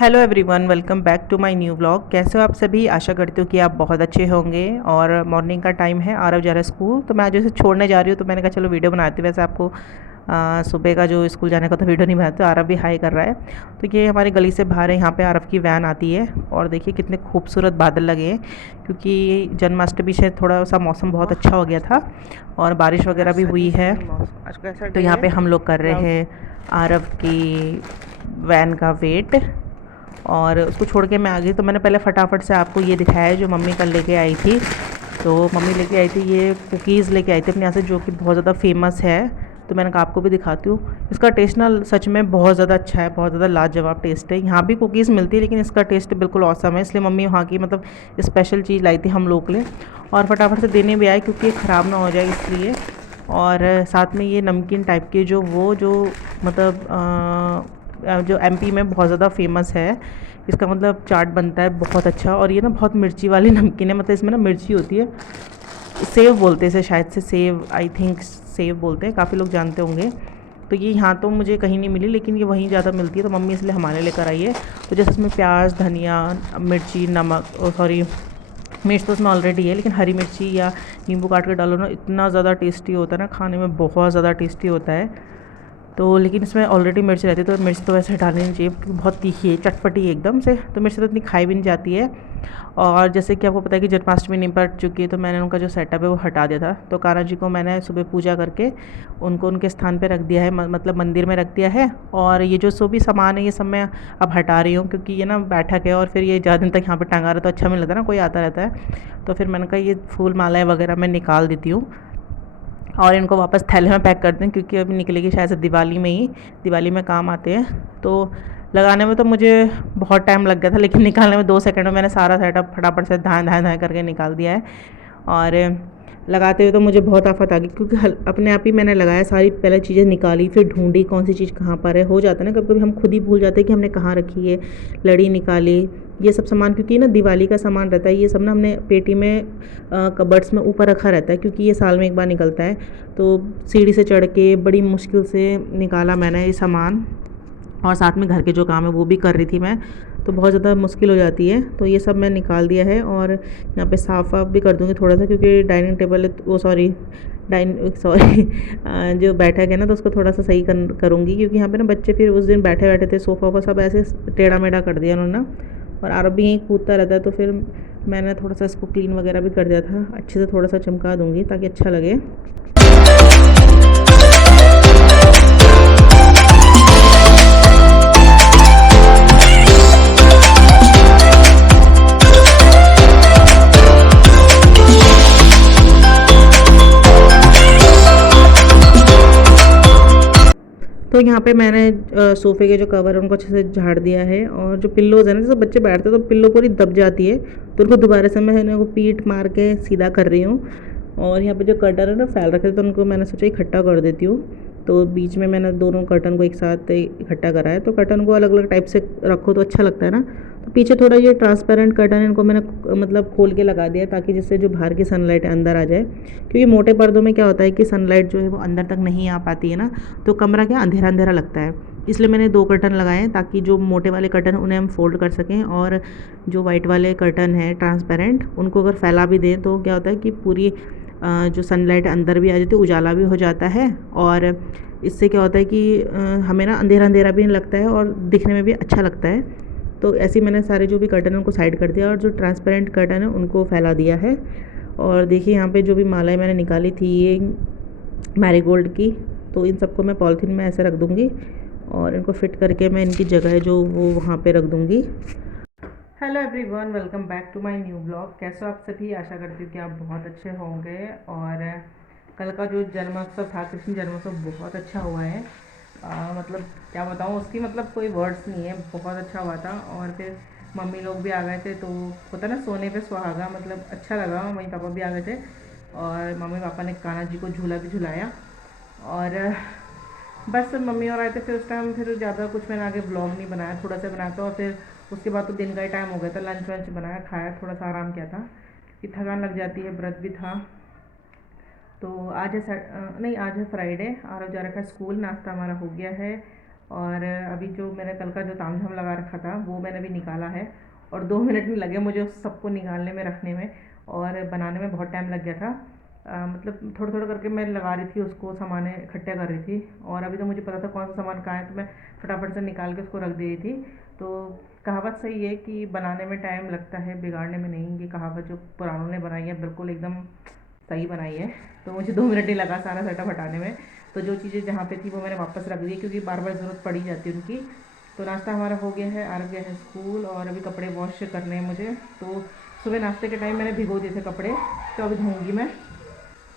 Hello everyone, welcome back to my new vlog. कैसे हो आप सभी? आशा करती हूँ कि आप बहुत अच्छे होंगे। और मॉर्निंग का टाइम है, आरव जा रहा है स्कूल, तो मैं आज उसे छोड़ने जा रही हूँ। तो मैंने कहा चलो वीडियो बनाती हूँ। वैसे आपको सुबह का जो स्कूल जाने का तो वीडियो नहीं बनाते, तो आरव भी हाई कर रहा है। तो ये हमारी गली से बाहर है, यहाँ पे आरव की वैन आती है। और देखिए कितने खूबसूरत बादल लगे हैं, क्योंकि जन्माष्टमी से थोड़ा सा मौसम बहुत अच्छा हो गया था और बारिश वगैरह भी हुई है। तो यहाँ पे हम लोग कर रहे हैं आरव की वैन का वेट। और उसको छोड़ के मैं आ गई। तो मैंने पहले फटाफट से आपको ये दिखाया जो मम्मी कल लेके आई थी। तो मम्मी लेके आई थी ये कुकीज़ लेके आई थी अपने यहाँ से, जो कि बहुत ज़्यादा फेमस है। तो मैंने कहा आपको भी दिखाती हूँ। इसका टेस्ट ना सच में बहुत ज़्यादा अच्छा है, बहुत ज़्यादा लाजवाब टेस्ट है। यहाँ भी कुकीज़ मिलती है, लेकिन इसका टेस्ट बिल्कुल औसम है। इसलिए मम्मी वहाँ की मतलब स्पेशल चीज़ लाई थी हम लोग के लिए। और फटाफट से देने भी आए, क्योंकि ये ख़राब ना हो जाए इसलिए। और साथ में ये नमकीन टाइप के जो मतलब जो एमपी में बहुत ज़्यादा फेमस है। इसका मतलब चाट बनता है बहुत अच्छा। और ये ना बहुत मिर्ची वाली नमकीन है, मतलब इसमें ना मिर्ची होती है। सेव बोलते हैं इसे, शायद से सेव, आई थिंक सेव बोलते हैं, काफ़ी लोग जानते होंगे। तो ये यहाँ तो मुझे कहीं नहीं मिली, लेकिन ये वहीं ज़्यादा मिलती है, तो मम्मी इसलिए हमारे लेकर आई है। तो जैसे इसमें प्याज, धनिया, मिर्ची, नमक, सॉरी मिर्च तो उसमें ऑलरेडी है, लेकिन हरी मिर्ची या नींबू काट के डालो ना, इतना ज़्यादा टेस्टी होता है ना, खाने में बहुत ज़्यादा टेस्टी होता है। तो लेकिन इसमें ऑलरेडी मिर्च रहती है, तो मिर्च तो वैसे डालनी नहीं चाहिए, क्योंकि बहुत तीखी है, चटपटी है एकदम से, तो मिर्च तो इतनी खाई भी नहीं जाती है। और जैसे कि आपको पता है कि जन्माष्टमी निपट चुकी है, तो मैंने उनका जो सेटअप है वो हटा दिया था। तो कान्हा जी को मैंने सुबह पूजा करके उनको उनके स्थान पे रख दिया है, मतलब मंदिर में रख दिया है। और ये जो भी सामान है ये सब मैं अब हटा रही हूँ, क्योंकि ये ना बैठक है और फिर ये ज़्यादा दिन तक यहाँ पर टंगा रहा तो अच्छा नहीं लगता ना, कोई आता रहता है। तो फिर मैंने कहा ये फूल मालाएँ वगैरह मैं निकाल देती हूँ और इनको वापस थैले में पैक कर दें, क्योंकि अभी निकलेगी शायद से दिवाली में ही, दिवाली में काम आते हैं। तो लगाने में तो मुझे बहुत टाइम लग गया था, लेकिन निकालने में 2 सेकंड में मैंने सारा सेटअप फटाफट से धाएँ धाएँ धाएँ करके निकाल दिया है। और लगाते हुए तो मुझे बहुत आफत आ गई, क्योंकि अपने आप ही मैंने लगाया, सारी पहले चीज़ें निकाली, फिर ढूंढी कौन सी चीज़ कहाँ पर है। हो जाता है ना, कभी कभी हम खुद ही भूल जाते हैं कि हमने कहाँ रखी है। लड़ी निकाली, ये सब सामान, क्योंकि ना दिवाली का सामान रहता है, ये सब ना हमने पेटी में कबर्ड्स में ऊपर रखा रहता है, क्योंकि ये साल में एक बार निकलता है। तो सीढ़ी से चढ़ के बड़ी मुश्किल से निकाला मैंने ये सामान। और साथ में घर के जो काम है वो भी कर रही थी मैं, तो बहुत ज़्यादा मुश्किल हो जाती है। तो ये सब मैं निकाल दिया है, और यहाँ पे साफ़ वाफ भी कर दूँगी थोड़ा सा, क्योंकि डाइनिंग टेबल वो सॉरी जो बैठक है ना, तो उसको थोड़ा सा सही करूँगी, क्योंकि यहाँ पे ना बच्चे फिर उस दिन बैठे बैठे थे, सोफ़ा वोफ़ा सब ऐसे टेढ़ा मेढ़ा कर दिया उन्होंने। और आरब भी यहीं कूदता रहता है, तो फिर मैंने थोड़ा सा इसको क्लीन वगैरह भी कर दिया था, अच्छे से थोड़ा सा चमका दूँगी ताकि अच्छा लगे। तो यहाँ पे मैंने सोफ़े के जो कवर है उनको अच्छे से झाड़ दिया है। और जो पिल्लोज़ है ना, जैसे बच्चे बैठते हैं तो पिल्लो पूरी दब जाती है, तो उनको दोबारा से मैं इनको पीठ मार के सीधा कर रही हूँ। और यहाँ पे जो कर्टन है ना फैल रखे थे, तो उनको मैंने सोचा इकट्ठा कर देती हूँ। तो बीच में मैंने दोनों कर्टन को एक साथ इकट्ठा करा है। तो कर्टन को अलग अलग टाइप से रखो तो अच्छा लगता है ना। तो पीछे थोड़ा ये ट्रांसपेरेंट कर्टन है, इनको मैंने मतलब खोल के लगा दिया, ताकि जिससे जो बाहर की सनलाइट अंदर आ जाए, क्योंकि मोटे पर्दों में क्या होता है कि सनलाइट जो है वो अंदर तक नहीं आ पाती है ना, तो कमरा क्या अंधेरा अंधेरा लगता है। इसलिए मैंने 2 कर्टन लगाए हैं, ताकि जो मोटे वाले कर्टन उन्हें हम फोल्ड कर सकें, और जो वाइट वाले कर्टन है ट्रांसपेरेंट, उनको अगर फैला भी दें तो क्या होता है कि पूरी जो सनलाइट अंदर भी आ जाती है, उजाला भी हो जाता है। और इससे क्या होता है कि हमें ना अंधेरा अंधेरा भी नहीं लगता है, और दिखने में भी अच्छा लगता है। तो ऐसे ही मैंने सारे जो भी कर्टन है उनको साइड कर दिया, और जो ट्रांसपेरेंट कर्टन है उनको फैला दिया है। और देखिए यहाँ पे जो भी मालाएं मैंने निकाली थी ये मैरीगोल्ड की, तो इन सबको मैं पॉलिथीन में ऐसे रख दूँगी, और इनको फिट करके मैं इनकी जगह जो वो वहाँ पे रख दूँगी। Hello everyone, welcome back to my new blog. कैसे हो आप सभी? आशा करती हूँ कि आप बहुत अच्छे होंगे। और कल का जो जन्मोत्सव था, कृष्ण जन्मोत्सव, बहुत अच्छा हुआ है। मतलब क्या बताऊँ, उसकी मतलब कोई वर्ड्स नहीं है, बहुत अच्छा हुआ था। और फिर मम्मी लोग भी आ गए थे, तो होता ना सोने पे सुहागा, मतलब अच्छा लगा। मम्मी पापा भी आ गए थे, और मम्मी पापा ने कान्हा जी को झूला भी झुलाया। और बस मम्मी और आए थे, फिर उस टाइम फिर ज़्यादा कुछ मैंने आगे ब्लॉग नहीं बनाया, थोड़ा सा बनाया था। और फिर उसके बाद तो दिन का ही टाइम हो गया था, लंच वंच बनाया, खाया, थोड़ा सा आराम किया था, कि थकान लग जाती है, व्रत भी था। तो आज है नहीं, आज है फ्राइडे। आरव जा रखा है स्कूल, नाश्ता हमारा हो गया है। और अभी जो मैंने कल का जो तामझाम लगा रखा था वो मैंने भी निकाला है। और 2 मिनट नहीं लगे मुझे उस सबको निकालने में, रखने में और बनाने में बहुत टाइम लग गया था। मतलब थोड़ा थोड़ा करके मैं लगा रही थी उसको, सामान इकट्ठे कर रही थी। और अभी तो मुझे पता था कौन सा सामान कहाँ है, तो मैं फटाफट से निकाल के उसको रख दे रही थी। तो कहावत सही है कि बनाने में टाइम लगता है, बिगाड़ने में नहीं। ये कहावत जो पुरानों ने बनाई है बिल्कुल एकदम सही बनाई है। तो मुझे 2 मिनट नहीं लगा सारा सेटअप हटाने में। तो जो चीज़ें जहाँ पे थी वो मैंने वापस रख दी, क्योंकि बार बार ज़रूरत पड़ी जाती है उनकी। तो नाश्ता हमारा हो गया है, आ गया है स्कूल, और अभी कपड़े वॉश करने हैं मुझे। तो सुबह नाश्ते के टाइम मैंने भिगो दिए थे कपड़े, तो अभी धोऊंगी मैं।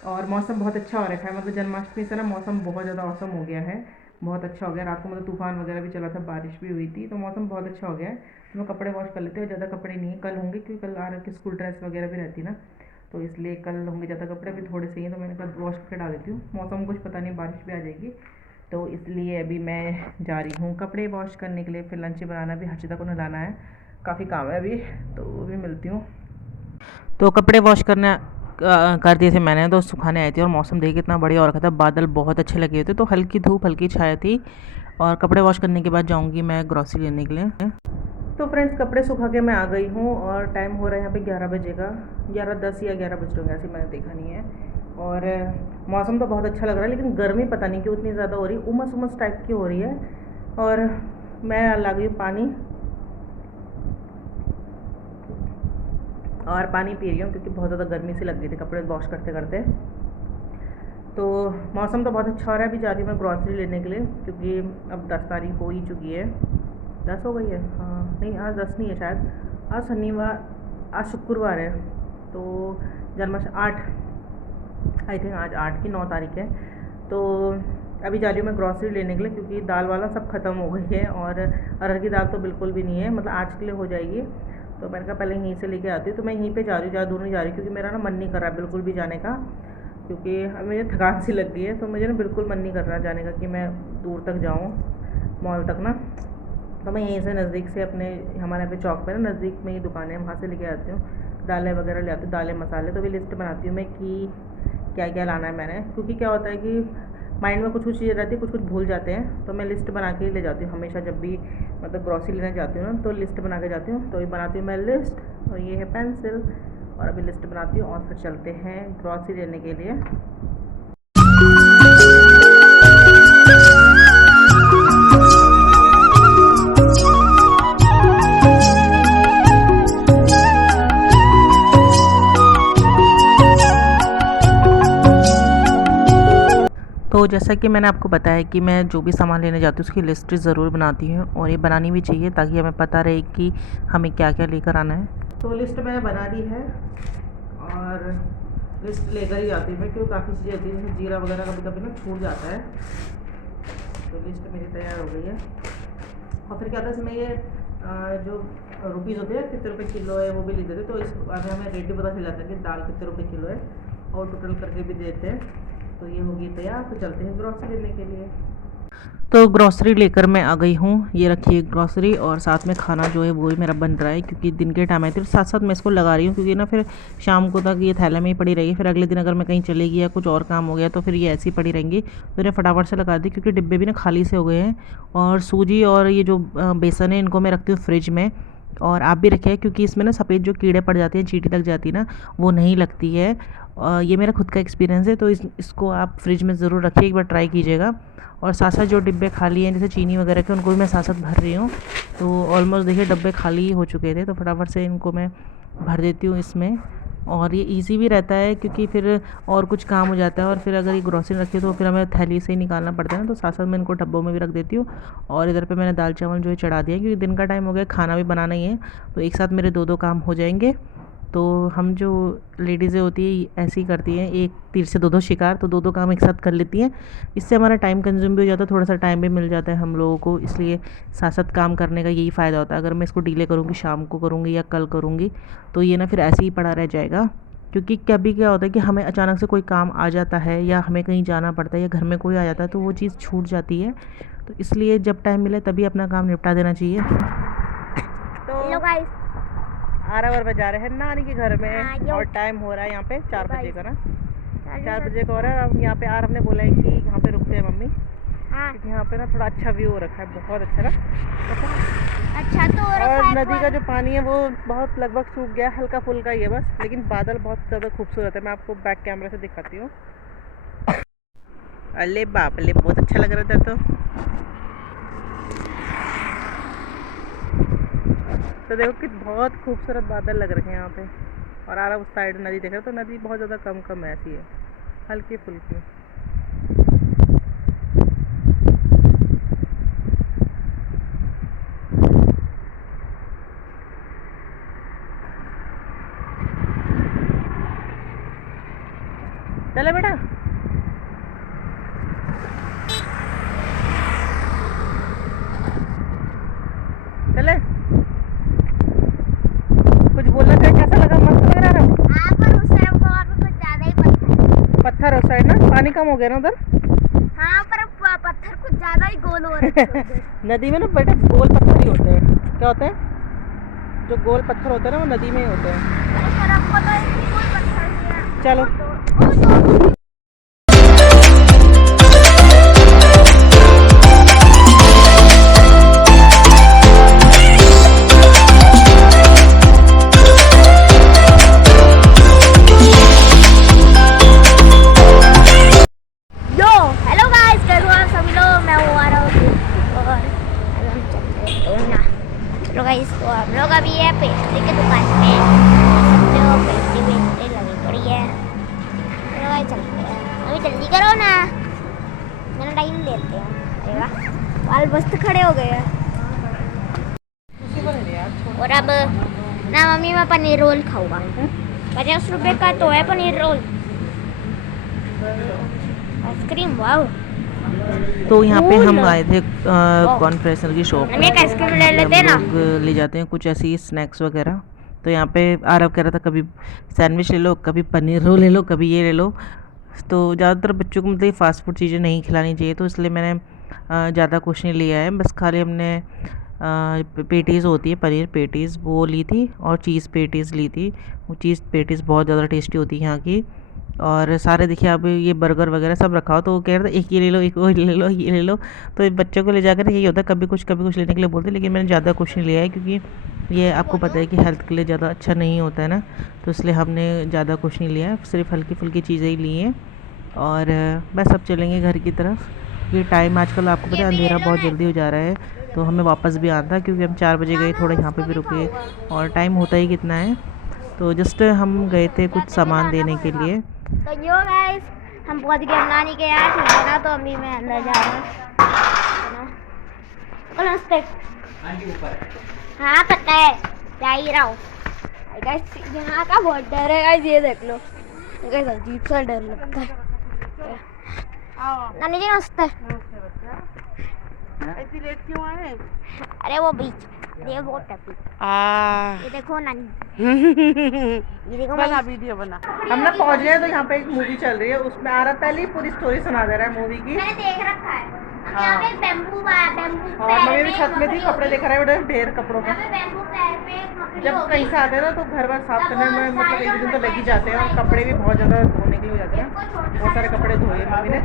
और मौसम बहुत अच्छा हो रखा है, मतलब जन्माष्टमी से ना मौसम बहुत ज़्यादा औसम हो गया है। बहुत अच्छा हो गया, रात को मतलब तूफान वगैरह भी चला था, बारिश भी हुई थी, तो मौसम बहुत अच्छा हो गया है। तो मैं कपड़े वॉश कर लेती हूँ, ज़्यादा कपड़े नहीं है, कल होंगे, क्योंकि कल आ रहा है स्कूल ड्रेस वगैरह भी रहती ना, तो इसलिए कल होंगे ज़्यादा कपड़े। भी थोड़े से ही हैं, तो मैंने कल वॉश करके डाल देती हूँ। मौसम कुछ पता नहीं, बारिश भी आ जाएगी, तो इसलिए अभी मैं जा रही हूँ कपड़े वॉश करने के लिए। फिर लंच बनाना भी, हर्षिता को नहलाना है, काफ़ी काम है अभी, तो वो भी मिलती हूँ। तो कपड़े वॉश करने कर दिए थे मैंने, तो सुखाने आए थे। और मौसम देखिए कितना बढ़िया हो रखा था, बादल बहुत अच्छे लगे हुए थे, तो हल्की धूप हल्की छाया थी। और कपड़े वॉश करने के बाद जाऊंगी मैं ग्रॉसरी लेने के लिए। तो फ्रेंड्स, कपड़े सुखा के मैं आ गई हूँ, और टाइम हो रहा है यहाँ पे 11 बजे का, 11:10 या 11 बज रहे होंगे, ऐसे मैंने देखा नहीं है। और मौसम तो बहुत अच्छा लग रहा है, लेकिन गर्मी पता नहीं क्यों इतनी ज़्यादा हो रही है, उमस उमस टाइप की हो रही है। और मैं ला गई हूँ पानी, और पानी पी रही हूँ, क्योंकि बहुत ज़्यादा गर्मी सी लग गई थी कपड़े वॉश करते करते। तो मौसम तो बहुत अच्छा हो रहा है। अभी जा रही हूँ मैं ग्रॉसरी लेने के लिए, क्योंकि अब 10 तारीख हो ही चुकी है। 10 हो गई है, हाँ नहीं, आज 10 नहीं है शायद, आज शनिवार, आज शुक्रवार है, तो जन्माष्टमी 8, आई थिंक आज 8 की 9 तारीख है। तो अभी जा रही हूँ मैं ग्रॉसरी लेने के लिए, क्योंकि दाल वाला सब ख़त्म हो गई है, और अरहर की दाल तो बिल्कुल भी नहीं है, मतलब आज के लिए हो जाएगी। तो मैंने कहा पहले यहीं से लेके आती हूँ, तो मैं यहीं पे जा रही हूँ, ज़्यादा दूर नहीं जा रही, क्योंकि मेरा ना मन नहीं कर रहा है बिल्कुल भी जाने का, क्योंकि मुझे थकान सी लग गई है। तो मुझे ना बिल्कुल मन नहीं कर रहा जाने का कि मैं दूर तक जाऊँ, मॉल तक ना। तो मैं यहीं से नज़दीक से अपने, हमारे यहाँ पे चौक पे ना नज़दीक में ही दुकान है, वहाँ से लेके आती हूँ। दालें वगैरह ले आती हूँ, दालें मसाले। तो भी लिस्ट बनाती हूँ मैं कि क्या क्या लाना है मैंने, क्योंकि क्या होता है कि माइंड में कुछ कुछ चीज़ें रहती है, कुछ कुछ भूल जाते हैं, तो मैं लिस्ट बना के ही ले जाती हूँ हमेशा। जब भी मतलब ग्रॉसरी लेने जाती हूँ ना, तो लिस्ट बना के जाती हूँ। तो ये बनाती हूँ मैं लिस्ट, और ये है पेंसिल, और अभी लिस्ट बनाती हूँ, और फिर चलते हैं ग्रॉसरी लेने के लिए। तो जैसा कि मैंने आपको बताया कि मैं जो भी सामान लेने जाती हूँ उसकी लिस्ट ज़रूर बनाती हूँ, और ये बनानी भी चाहिए, ताकि हमें पता रहे कि हमें क्या क्या लेकर आना है। तो लिस्ट मैंने बना दी है, और लिस्ट लेकर ही आती हूँ मैं, क्योंकि काफ़ी चीज़ें होती हैं, जीरा वगैरह कभी कभी ना छूट जाता है। तो लिस्ट मेरी तैयार हो गई है। और फिर क्या था इसमें, ये जो रुपीज़ होते हैं कितने रुपए किलो है, वो भी लिख देते, तो इस बार हमें रेट भी पता चल जाता है कि दाल कितने रुपए किलो है, और टोटल करके भी देते हैं। तो ये होगी तैयार, तो चलते हैं ग्रॉसरी लेने के लिए। तो ग्रॉसरी लेकर मैं आ गई हूँ, ये रखिए ग्रॉसरी, और साथ में खाना जो है वो भी मेरा बन रहा है, क्योंकि दिन के टाइम है, तो साथ साथ मैं इसको लगा रही हूँ, क्योंकि ना फिर शाम को तक ये थैले में ही पड़ी रहेगी। फिर अगले दिन अगर मैं कहीं चलेगी या कुछ और काम हो गया, तो फिर ये ऐसी पड़ी रहेंगी। तो इन्हें फटाफट से लगा दी, क्योंकि डिब्बे भी ना खाली से हो गए हैं। और सूजी और ये जो बेसन है, इनको मैं रखती हूँ फ्रिज में। और आप भी रखें, क्योंकि इसमें ना सफ़ेद जो कीड़े पड़ जाते हैं, चींटी लग जाती है ना, वो नहीं लगती है। ये मेरा खुद का एक्सपीरियंस है, तो इसको आप फ्रिज में ज़रूर रखिए, एक बार ट्राई कीजिएगा। और साथ साथ जो डिब्बे खाली हैं, जैसे चीनी वगैरह के, उनको भी मैं साथ साथ भर रही हूँ। तो ऑलमोस्ट देखिए डब्बे खाली हो चुके थे, तो फटाफट से इनको मैं भर देती हूँ इसमें। और ये इजी भी रहता है, क्योंकि फिर और कुछ काम हो जाता है, और फिर अगर ये ग्रॉसरी रखी तो फिर हमें थैली से ही निकालना पड़ता है ना, तो साथ साथ मैं इनको डब्बों में भी रख देती हूँ। और इधर पे मैंने दाल चावल जो है चढ़ा दिया, क्योंकि दिन का टाइम हो गया, खाना भी बनाना ही है, तो एक साथ मेरे दो दो काम हो जाएंगे। तो हम जो लेडीज़ें होती हैं ऐसे ही करती हैं, एक तीर से दो दो शिकार, तो दो दो काम एक साथ कर लेती हैं। इससे हमारा टाइम कंज्यूम भी हो जाता है, थोड़ा सा टाइम भी मिल जाता है हम लोगों को, इसलिए साथ साथ काम करने का यही फ़ायदा होता है। अगर मैं इसको डिले करूँगी, शाम को करूँगी या कल करूँगी, तो ये ना फिर ऐसे ही पड़ा रह जाएगा। क्योंकि कभी क्या होता है कि हमें अचानक से कोई काम आ जाता है, या हमें कहीं जाना पड़ता है, या घर में कोई आ जाता है, तो वो चीज़ छूट जाती है। तो इसलिए जब टाइम मिले तभी अपना काम निपटा देना चाहिए। तो गाइस, 12 बजा रहे हैं नानी के घर में, और टाइम हो रहा है यहाँ पे 4 बजे का ना, 4 बजे का हो रहा है। अब यहाँ पे आरव ने बोला है कि यहाँ पे रुकते हैं मम्मी। हाँ। क्योंकि यहाँ पे ना थोड़ा अच्छा व्यू हो रखा है, बहुत अच्छा ना। अच्छा तो हो रखा और है, नदी का जो पानी है वो बहुत लगभग सूख गया, हल्का फुल्का ही है बस, लेकिन बादल बहुत ज़्यादा खूबसूरत है। मैं आपको बैक कैमरे से दिखाती हूँ। अरे बाप रे, बहुत अच्छा लग रहा था। तो देखो कि बहुत खूबसूरत बादल लग रहे हैं यहाँ पे। और आरा उस साइड नदी देख रहे हो, तो नदी बहुत ज़्यादा कम कम ऐसी है, हल्की फुल्की। चले बेटा, चले। कुछ बोलना चाहे, कैसा लगा? मस्त लग रहा है। हाँ, पर उस टाइम को वहाँ पे कुछ ज्यादा ही पत्थर उस साइड ना, पानी कम हो गया ना उधर। हाँ, पर पत्थर कुछ ज्यादा ही गोल हो रहे थे। नदी में ना बेटा गोल पत्थर ही होते हैं। क्या होते हैं? जो गोल पत्थर होते हैं ना, वो नदी में ही होते हैं। पर आपको तो एक गोल पत्थर दिया। चलो। यो हेलो गाइस, कैसे हो आप सभी लोग? मैं हूँ आरव और आज हम चलते हैं ना। चलो गाइस, तो हम लोग अभी है पेस्ट्री की दुकान में, जो पेस्ट्री बेचने लगी पड़ी है। चलो गाइस चलते हैं, अभी जल्दी करो ना, मेरा टाइम लेते हैं। अरे वाह, बाल मस्त खड़े हो गए हैं। और अब ना मम्मी, मैं पनीर रोल खाऊंगा। 50 रुपए का तो है पनीर रोल। Ice cream, wow. तो यहाँ पे हम आए थे कॉर्नफ्लेक्स की शॉप हमें एक आइसक्रीम ले लेते ना। लोग ले जाते हैं कुछ ऐसी स्नैक्स वगैरह। तो यहाँ पे आरव कह रहा था कभी सैंडविच ले लो, कभी पनीर रोल ले लो, कभी ये ले लो। तो ज़्यादातर बच्चों को मतलब फ़ास्ट फूड चीज़ें नहीं खिलानी चाहिए, तो इसलिए मैंने ज़्यादा कुछ नहीं लिया है। बस खाली हमने पेटीज़ होती है, पनीर पेटीज़, वो ली थी और चीज़ पेटीज़ ली थी। वो चीज़ पेटीज़ बहुत ज़्यादा टेस्टी होती है यहाँ की। और सारे देखिए अब ये बर्गर वगैरह सब रखा हो, तो वो कह रहे थे एक ये ले लो, एक वो ले लो, ये ले लो। तो बच्चों को ले जाकर यही होता है, कभी कुछ लेने के लिए बोलते हैं, लेकिन मैंने ज़्यादा कुछ नहीं लिया है, क्योंकि ये आपको पता है कि हेल्थ के लिए ज़्यादा अच्छा नहीं होता है ना। तो इसलिए हमने ज़्यादा कुछ नहीं लिया है, सिर्फ हल्की फुल्की चीज़ें ही ली हैं। और बस अब चलेंगे घर की तरफ। ये टाइम आजकल आपको पता है अंधेरा बहुत जल्दी हो जा रहा है, तो हमें वापस भी आना था, क्योंकि हम 4 बजे गए, थोड़ा यहाँ पे भी रुके और टाइम होता ही कितना है। तो जस्ट हम गए थे कुछ सामान देने के लिए। तो यो गाइस, हम पहुंच गए नानी के यहाँ, ठीक है ना। तो अभी मैं अंदर जा रहा हूँ। नमस्ते। हाँ पता है, जा ही रहा हूँ। गाइस यहाँ का बहुत डर है गाइस, ये देख लो गाइस, अजीब सा डर लगता है। नानी जी नमस्ते। ऐसी लेट क्यों आए? अरे वो बीच, ये बहुत टपी। ये देखो नानी, ये देखो बना वीडियो बना। हम ना पहुंच गए, तो यहाँ पे एक मूवी चल रही है, उसमें आ रहा पहले ही पूरी स्टोरी सुना दे रहा है मूवी की। मैंने देख रखा है। हाँ। यहाँ पे बैम्बू और मम्मी भी छत में थी, कपड़े दिख रहे हैं ढेर कपड़ों के। जब कहीं से आते हैं ना, तो घर बार साफ करने में मतलब एक दिन तो लग ही जाते हैं, और कपड़े भी बहुत ज़्यादा धोने के लिए हो जाते हैं। बहुत सारे कपड़े धोए मम्मी ने।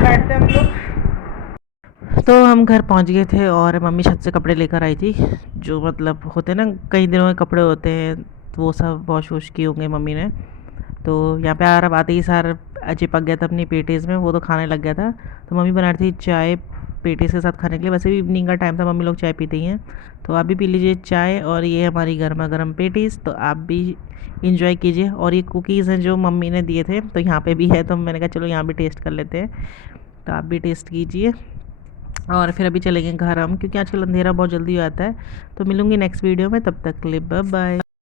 बैठते हम लोग। तो हम घर पहुंच गए थे, और मम्मी छत से कपड़े लेकर आई थी, जो मतलब होते हैं ना कई दिनों के कपड़े होते हैं, तो वो सब वॉश वॉश किए होंगे मम्मी ने। तो यहाँ पे आरब आते ही सार चिपक गया था अपनी पेटीज़ में, वो तो खाने लग गया था। तो मम्मी बना रही थी चाय पेटीज़ के साथ खाने के लिए। वैसे भी इवनिंग का टाइम था, मम्मी लोग चाय पीते ही हैं, तो आप भी पी लीजिए चाय। और ये हमारी गर्मा गर्म पेटीज़, तो आप भी इंजॉय कीजिए। और ये कुकीज़ हैं जो मम्मी ने दिए थे, तो यहाँ पे भी है, तो मैंने कहा चलो यहाँ भी टेस्ट कर लेते हैं, तो आप भी टेस्ट कीजिए। और फिर अभी चलेंगे घर हम, क्योंकि आजकल अंधेरा बहुत जल्दी हो जाता है। तो मिलूँगी नेक्स्ट वीडियो में, तब तक के लिए बाय बाय।